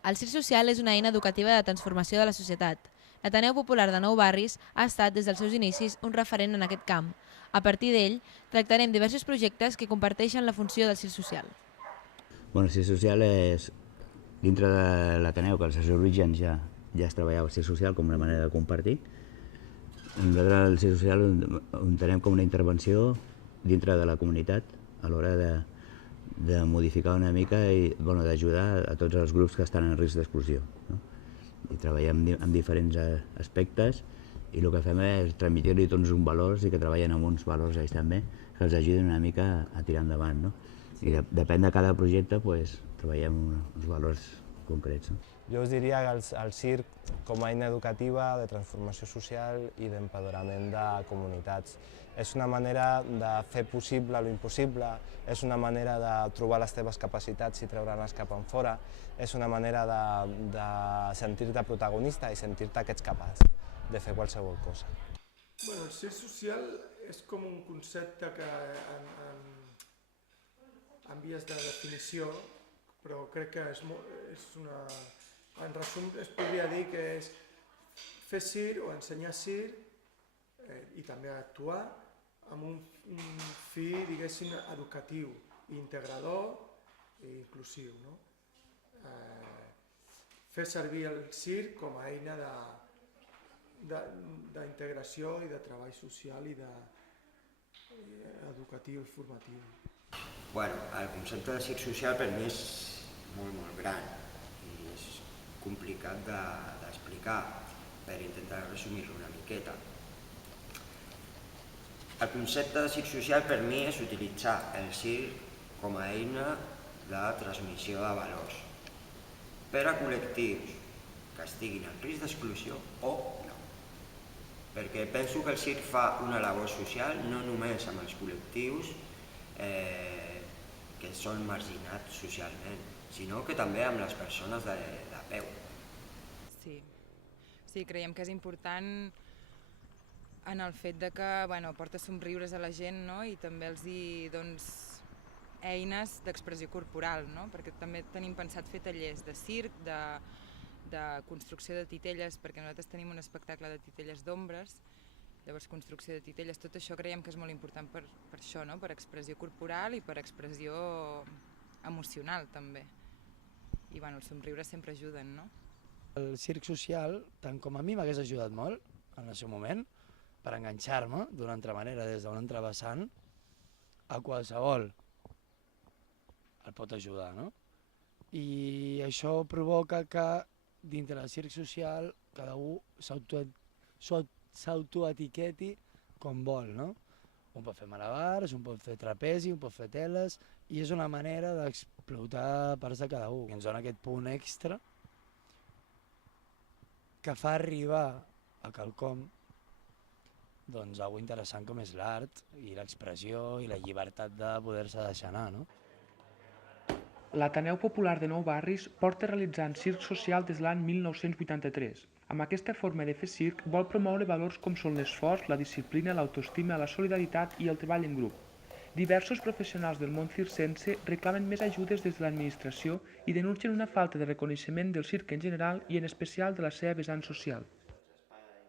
El circ social és una eina educativa de transformació de la societat. L'Ateneu Popular de Nou Barris ha estat, des dels seus inicis, un referent en aquest camp. A partir d'ell, tractarem diversos projectes que comparteixen la funció del circ social. El circ social és, dintre de l'Ateneu, que als seus orígens ja es treballava el circ social com una manera de compartir. Nosaltres el circ social ho entenem com una intervenció dintre de la comunitat a l'hora de modificar una mica i d'ajudar a tots els grups que estan en risc d'exclusió. I treballem en diferents aspectes i el que fem és transmetre-li tots uns valors i que treballen amb uns valors ells també que els ajuden una mica a tirar endavant. I depèn de cada projecte treballem uns valors concrets. Jo us diria que el circ com a eina educativa, de transformació social i d'empoderament de comunitats. És una manera de fer possible l'impossible, és una manera de trobar les teves capacitats i treure-les cap enfora, és una manera de sentir-te protagonista i sentir-te que ets capaç de fer qualsevol cosa. El circ social és com un concepte que en vies de definició, però crec que és una... En resum, es podria dir que és fer circ o ensenyar circ i també actuar amb un fi, diguéssim, educatiu, integrador i inclusiu. Fer servir el circ com a eina d'integració i de treball social i educatiu i formatiu. El concepte de circ social per mi és molt gran i és complicat d'explicar per intentar resumir-lo una miqueta. El concepte de circ social per mi és utilitzar el circ com a eina de transmissió de valors per a col·lectius que estiguin en risc d'exclusió o no. Perquè penso que el circ fa una labor social no només amb els col·lectius que són marginats socialment, sinó que també amb les persones de peu. Sí, creiem que és important en el fet que porta somriures a la gent i també els dones eines d'expressió corporal, perquè també tenim pensat fer tallers de circ, de construcció de titelles, perquè nosaltres tenim un espectacle de titelles d'ombres, llavors construcció de titelles, tot això creiem que és molt important per això, per expressió corporal i per expressió emocional també. I els somriures sempre ajuden, no? El circ social, tant com a mi m'hagués ajudat molt en el seu moment, per enganxar-me d'una altra manera, des d'un altre vessant, a qualsevol el pot ajudar, no? I això provoca que dintre del circ social cada un s'autoetiqueti com vol, no? Un pot fer malabars, un pot fer trapezi, un pot fer teles, i és una manera d'explotar parts de cada un. I ens dona aquest punt extra que fa arribar a quelcom algo interessant com és l'art i l'expressió i la llibertat de poder-se deixar anar, no? L'Ateneu Popular de Nou Barris porta realitzant circ social des de l'any 1983. Amb aquesta forma de fer circ vol promoure valors com són l'esforç, la disciplina, l'autoestima, la solidaritat i el treball en grup. Diversos professionals del món circense reclamen més ajudes des de l'administració i denuncien una falta de reconeixement del circ en general i en especial de la seva vessant social.